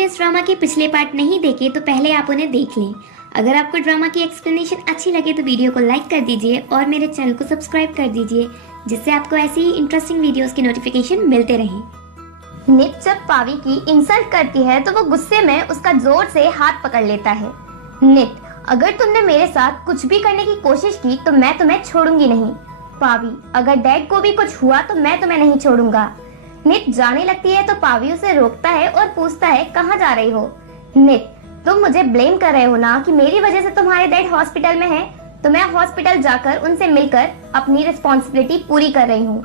आपने इस ड्रामा के पिछले पार्ट नहीं देखे तो पहले आप उन्हें देख लें। अगर आपको ड्रामा की एक्सप्लेनेशन अच्छी लगे तो वीडियो को लाइक कर दीजिए और मेरे चैनल को सब्सक्राइब कर दीजिए, जिससे आपको ऐसी ही इंटरेस्टिंग वीडियोस की नोटिफिकेशन मिलते रहें। नित जब पावी की इंसल्ट करती है तो वो गुस्से में उसका जोर से हाथ पकड़ लेता है। नित, अगर तुमने मेरे साथ कुछ भी करने की कोशिश की तो मैं तुम्हें छोड़ूंगी नहीं। पावी, अगर डैड को भी कुछ हुआ तो मैं तुम्हें नहीं छोड़ूंगा। नित जाने लगती है तो पावी उसे रोकता है और पूछता है कहाँ जा रही हो। नित, तुम मुझे ब्लेम कर रहे हो ना कि मेरी वजह से तुम्हारे डैड हॉस्पिटल में हैं, तो मैं हॉस्पिटल जाकर उनसे मिलकर अपनी रिस्पॉन्सिबिलिटी पूरी कर रही हूँ।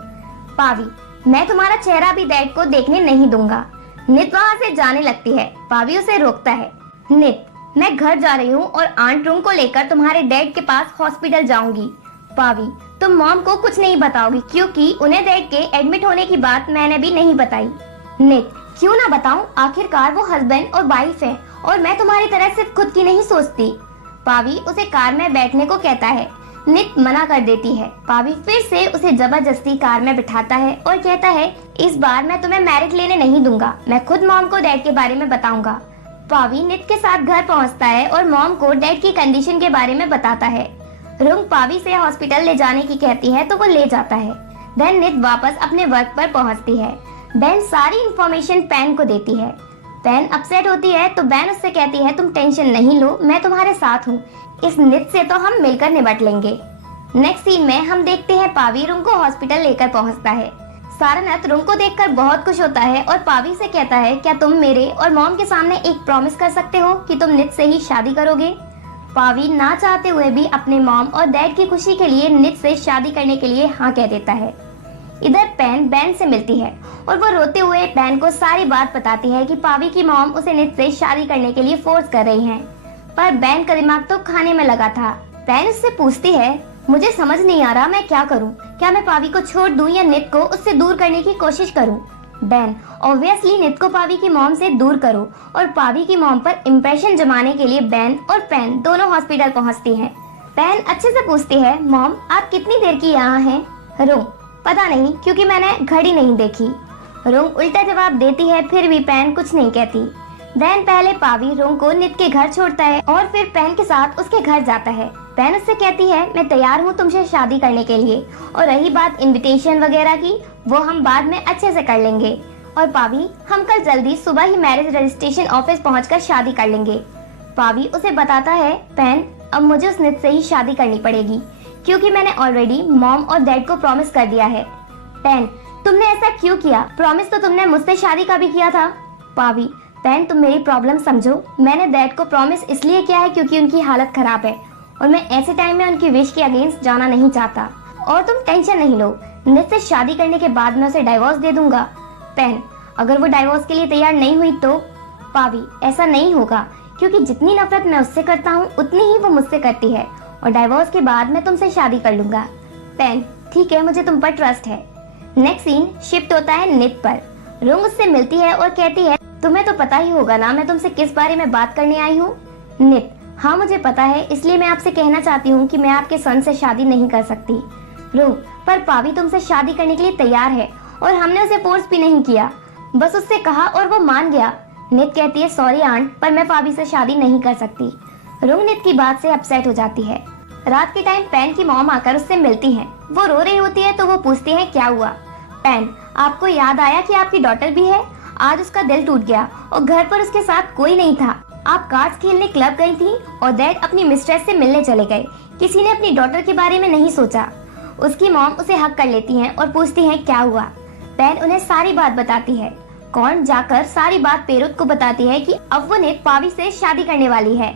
पावी, मैं तुम्हारा चेहरा भी डैड को देखने नहीं दूंगा। नित वहाँ से जाने लगती है। पावी उसे रोकता है। नित, मैं घर जा रही हूँ और आंट रूम को लेकर तुम्हारे डैड के पास हॉस्पिटल जाऊंगी। पावी, तुम मॉम को कुछ नहीं बताओगी क्योंकि उन्हें डैड के एडमिट होने की बात मैंने भी नहीं बताई। नित, क्यों ना बताऊं, आखिरकार वो हस्बैंड और वाइफ है और मैं तुम्हारी तरह सिर्फ खुद की नहीं सोचती। पावी उसे कार में बैठने को कहता है। नित मना कर देती है। पावी फिर से उसे जबरदस्ती कार में बिठाता है और कहता है इस बार मैं तुम्हें मैरिज लेने नहीं दूंगा, मैं खुद मॉम को डैड के बारे में बताऊंगा। पावी नित के साथ घर पहुंचता है और मॉम को डैड की कंडीशन के बारे में बताता है। रुंग पावी से हॉस्पिटल ले जाने की कहती है तो वो ले जाता है। देन नित वापस अपने वर्क पर पहुंचती है। बैन सारी इंफॉर्मेशन पैन को देती है। बैन अपसेट होती है तो बैन उससे कहती है तुम टेंशन नहीं लो, मैं तुम्हारे साथ हूँ, इस नित से तो हम मिलकर निपट लेंगे। नेक्स्ट सीन में हम देखते हैं पावी रुंग को हॉस्पिटल लेकर पहुंचता है। सारनाथ रुंग को देखकर बहुत खुश होता है और पावी से कहता है क्या तुम मेरे और मॉम के सामने एक प्रॉमिस कर सकते हो कि तुम नित से ही शादी करोगे। पावी ना चाहते हुए भी अपने मॉम और डैड की खुशी के लिए नित से शादी करने के लिए हाँ कह देता है। इधर पैन बैन से मिलती है और वो रोते हुए बैन को सारी बात बताती है कि पावी की मॉम उसे नित से शादी करने के लिए फोर्स कर रही हैं। पर बैन का दिमाग तो खाने में लगा था। बैन उससे पूछती है मुझे समझ नहीं आ रहा मैं क्या करूं, क्या मैं पावी को छोड़ दूं या नित को उससे दूर करने की कोशिश करूं। बैन, ऑब्वियसली नित को पावी की मॉम से दूर करो। और पावी की मॉम पर इम्प्रेशन जमाने के लिए बैन और पैन दोनों हॉस्पिटल पहुंचती हैं। पैन अच्छे से पूछती है मॉम आप कितनी देर की यहाँ हैं। रुंग, पता नहीं क्योंकि मैंने घड़ी नहीं देखी। रुंग उल्टा जवाब देती है फिर भी पैन कुछ नहीं कहती। देन पहले पावी रुंग को नित के घर छोड़ता है और फिर पैन के साथ उसके घर जाता है। पैन उससे कहती है मैं तैयार हूँ तुमसे शादी करने के लिए, और रही बात इनविटेशन वगैरह की वो हम बाद में अच्छे से कर लेंगे। और पावी, हम कल जल्दी सुबह ही मैरिज रजिस्ट्रेशन ऑफिस पहुंचकर शादी कर लेंगे। पावी उसे बताता है पैन, अब मुझे उस नित से ही शादी करनी पड़ेगी क्योंकि मैंने ऑलरेडी मॉम और डैड को प्रॉमिस कर दिया है। पैन, तुमने ऐसा क्यों किया, प्रॉमिस तो तुमने मुझसे शादी का भी किया था। पावी, पैन तुम मेरी प्रॉब्लम समझो, मैंने डैड को प्रॉमिस इसलिए किया है क्योंकि उनकी हालत खराब है और मैं ऐसे टाइम में उनकी विश के अगेंस्ट जाना नहीं चाहता। और तुम टेंशन नहीं लो, नित से शादी करने के बाद मैं उसे डाइवोर्स दे दूंगा। पैन, अगर वो डाइवोर्स के लिए तैयार नहीं हुई तो। पावी, ऐसा नहीं होगा क्योंकि जितनी नफरत मैं उससे करता हूँ उतनी ही वो मुझसे करती है और डाइवोर्स के बाद मैं तुमसे शादी कर लूंगा। पैन, ठीक है, मुझे तुम पर ट्रस्ट है। नेक्स्ट सीन शिफ्ट होता है नित पर। रुंग उससे मिलती है और कहती है तुम्हें तो पता ही होगा ना मैं तुमसे किस बारे में बात करने आई हूँ। नित, हाँ मुझे पता है, इसलिए मैं आपसे कहना चाहती हूँ कि मैं आपके सन से शादी नहीं कर सकती। रुंग, पर पावी तुमसे शादी करने के लिए तैयार है और हमने उसे फोर्स भी नहीं किया, बस उससे कहा और वो मान गया। नित कहती है सॉरी आंट, पर मैं पावी से शादी नहीं कर सकती। रुंग नित की बात से अपसेट हो जाती है। रात के टाइम पैन की मॉम आकर उससे मिलती है। वो रो रही होती है तो वो पूछती है क्या हुआ। पैन, आपको याद आया कि आपकी डॉटर भी है, आज उसका दिल टूट गया और घर पर उसके साथ कोई नहीं था। आप कार्ड्स खेलने क्लब गई थी और डैड अपनी मिस्ट्रेस से मिलने चले गए, किसी ने अपनी डॉटर के बारे में नहीं सोचा। उसकी मॉम उसे हक कर लेती हैं और पूछती हैं क्या हुआ। पैन उन्हें सारी बात बताती है। कौन जाकर सारी बात पेरुत को बताती है कि अब वो नित पावी से शादी करने वाली है।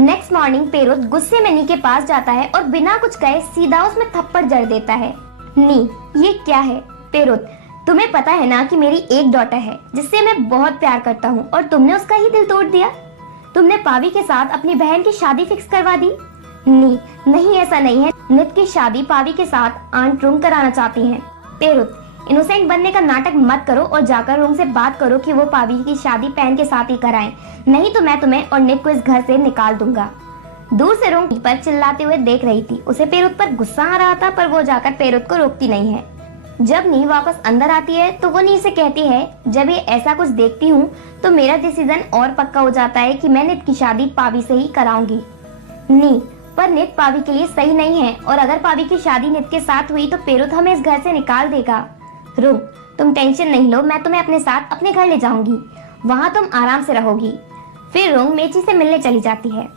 नेक्स्ट मॉर्निंग पेरुत गुस्से में नी के पास जाता है और बिना कुछ कहे सीधा उसमें थप्पड़ जड़ देता है। नी, ये क्या है। पेरुत, तुम्हें पता है ना कि मेरी एक डॉटर है जिससे मैं बहुत प्यार करता हूँ और तुमने उसका ही दिल तोड़ दिया। तुमने पावी के साथ अपनी बहन की शादी फिक्स करवा दी। नी, नहीं ऐसा नहीं है, नित की शादी पावी के साथ आंट रुंग कराना चाहती हैं। पेरुत, इनोसेंट बनने का नाटक मत करो और जाकर रुंग से बात करो कि वो पावी की शादी पैन के साथ ही कराएं, नहीं तो मैं तुम्हें और नित को इस घर से निकाल दूंगा। दूर से रुंग पर चिल्लाते हुए देख रही थी। उसे पेरुत पर गुस्सा आ रहा था पर वो जाकर पेरुत को रोकती नहीं है। जब नी वापस अंदर आती है तो वो नी से कहती है, जब ये ऐसा कुछ देखती हूँ तो मेरा डिसीजन और पक्का हो जाता है कि मैं नित की शादी पावी से ही कराऊंगी। नी, पर नित पावी के लिए सही नहीं है और अगर पावी की शादी नित के साथ हुई तो पेरुत हमें इस घर से निकाल देगा। रुंग, तुम टेंशन नहीं लो, मैं तुम्हें अपने साथ अपने घर ले जाऊंगी, वहाँ तुम आराम से रहोगी। फिर रुंग मेची से मिलने चली जाती है।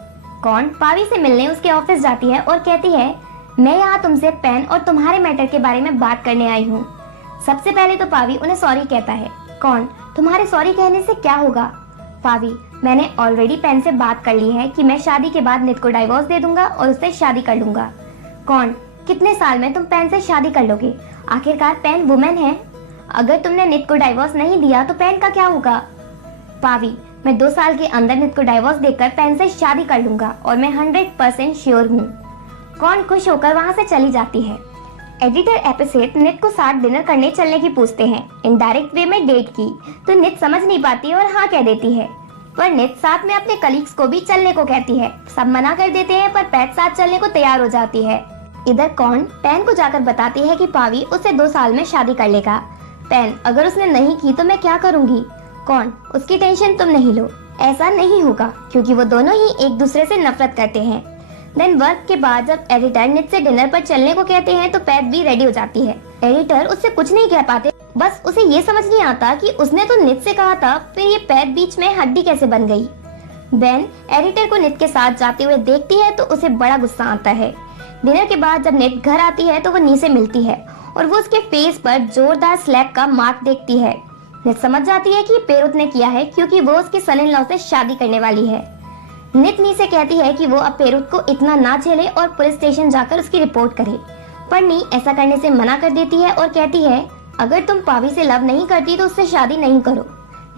कौन पावी से मिलने उसके ऑफिस जाती है और कहती है, मैं यहाँ तुमसे पेन और तुम्हारे मैटर के बारे में बात करने आई हूँ। सबसे पहले तो पावी उन्हें सॉरी कहता है। कौन, तुम्हारे सॉरी कहने से क्या होगा? पावी, मैंने ऑलरेडी पेन से बात कर ली है कि मैं शादी के बाद नित को डाइवोर्स दे दूंगा और उससे शादी कर लूंगा। कौन, कितने साल में तुम पेन से शादी कर लोगे? आखिरकार पेन वुमेन है। अगर तुमने नित को डाइवोर्स नहीं दिया तो पेन का क्या होगा? पावी, मैं 2 साल के अंदर नित को डाइवोर्स देकर पेन से शादी कर लूंगा और मैं 100% श्योर हूँ। कौन खुश होकर वहाँ से चली जाती है। एडिटर एपिसोड नित को साथ डिनर करने चलने की पूछते हैं, इनडायरेक्ट वे में डेट की, तो नित समझ नहीं पाती और हाँ कह देती है। पर नित साथ में अपने कलीग्स को भी चलने को कहती है। सब मना कर देते हैं पर पैट साथ चलने को तैयार हो जाती है। इधर कौन पैन को जाकर बताती है कि पावी उससे 2 साल में शादी कर लेगा। पैन, अगर उसने नहीं की तो मैं क्या करूंगी? कौन, उसकी टेंशन तुम नहीं लो, ऐसा नहीं होगा क्योंकि वो दोनों ही एक दूसरे से नफरत करते हैं। देन वर्क के बाद जब एडिटर नित से डिनर पर चलने को कहते हैं तो पैट भी रेडी हो जाती है। एडिटर उससे कुछ नहीं कह पाते, बस उसे ये समझ नहीं आता कि उसने तो नित से कहा था, फिर ये पैट बीच में हड्डी कैसे बन गई। बेन एडिटर को नित के साथ जाते हुए देखती है तो उसे बड़ा गुस्सा आता है। डिनर के बाद जब नित घर आती है तो वो नी से मिलती है और वो उसके फेस पर जोरदार स्लैप का मार्क देखती है। नित समझ जाती है कि पेरुत ने किया है क्योंकि वो उसके सन इन लॉ से शादी करने वाली है। नित नी से कहती है कि वो अब पेरुत को इतना ना झेले और पुलिस स्टेशन जाकर उसकी रिपोर्ट करे, पर नी ऐसा करने से मना कर देती है और कहती है, अगर तुम पावी से लव नहीं करती तो उससे शादी नहीं करो।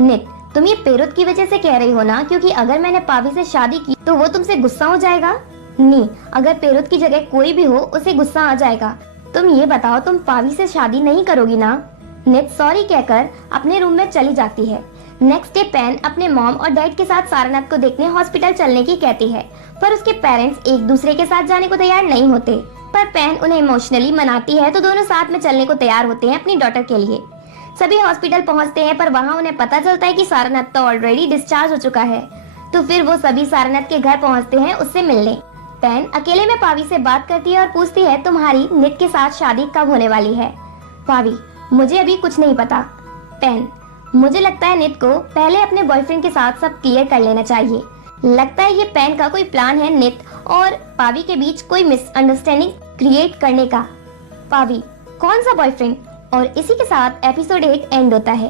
नित, तुम ये पेरुत की वजह से कह रही हो ना, क्योंकि अगर मैंने पावी से शादी की तो वो तुमसे गुस्सा हो जाएगा। नी, अगर पेरुत की जगह कोई भी हो उसे गुस्सा आ जाएगा। तुम ये बताओ, तुम पावी से शादी नहीं करोगी ना? नित सॉरी कहकर अपने रूम में चली जाती है। नेक्स्ट डे पैन अपने मॉम और डैड के साथ सारनाथ को देखने हॉस्पिटल चलने की कहती है, पर उसके पेरेंट्स एक दूसरे के साथ जाने को तैयार नहीं होते। पर पैन उन्हें इमोशनली मनाती है तो दोनों साथ में चलने को तैयार होते हैं अपनी डॉटर के लिए। सभी हॉस्पिटल पहुंचते हैं पर वहां उन्हें पता चलता है कि सारनाथ तो ऑलरेडी डिस्चार्ज हो चुका है। तो फिर वो सभी सारनाथ के घर पहुंचते हैं उससे मिलने। पैन अकेले में पावी से बात करती है और पूछती है, तुम्हारी नित के साथ शादी कब होने वाली है? पावी, मुझे अभी कुछ नहीं पता। पैन, मुझे लगता है नित को पहले अपने बॉयफ्रेंड के साथ सब क्लियर कर लेना चाहिए। लगता है ये पैन का कोई प्लान है नित और पावी के बीच कोई मिसअंडरस्टैंडिंग क्रिएट करने का। पावी, कौन सा बॉयफ्रेंड? और इसी के साथ एपिसोड 8 एंड होता है।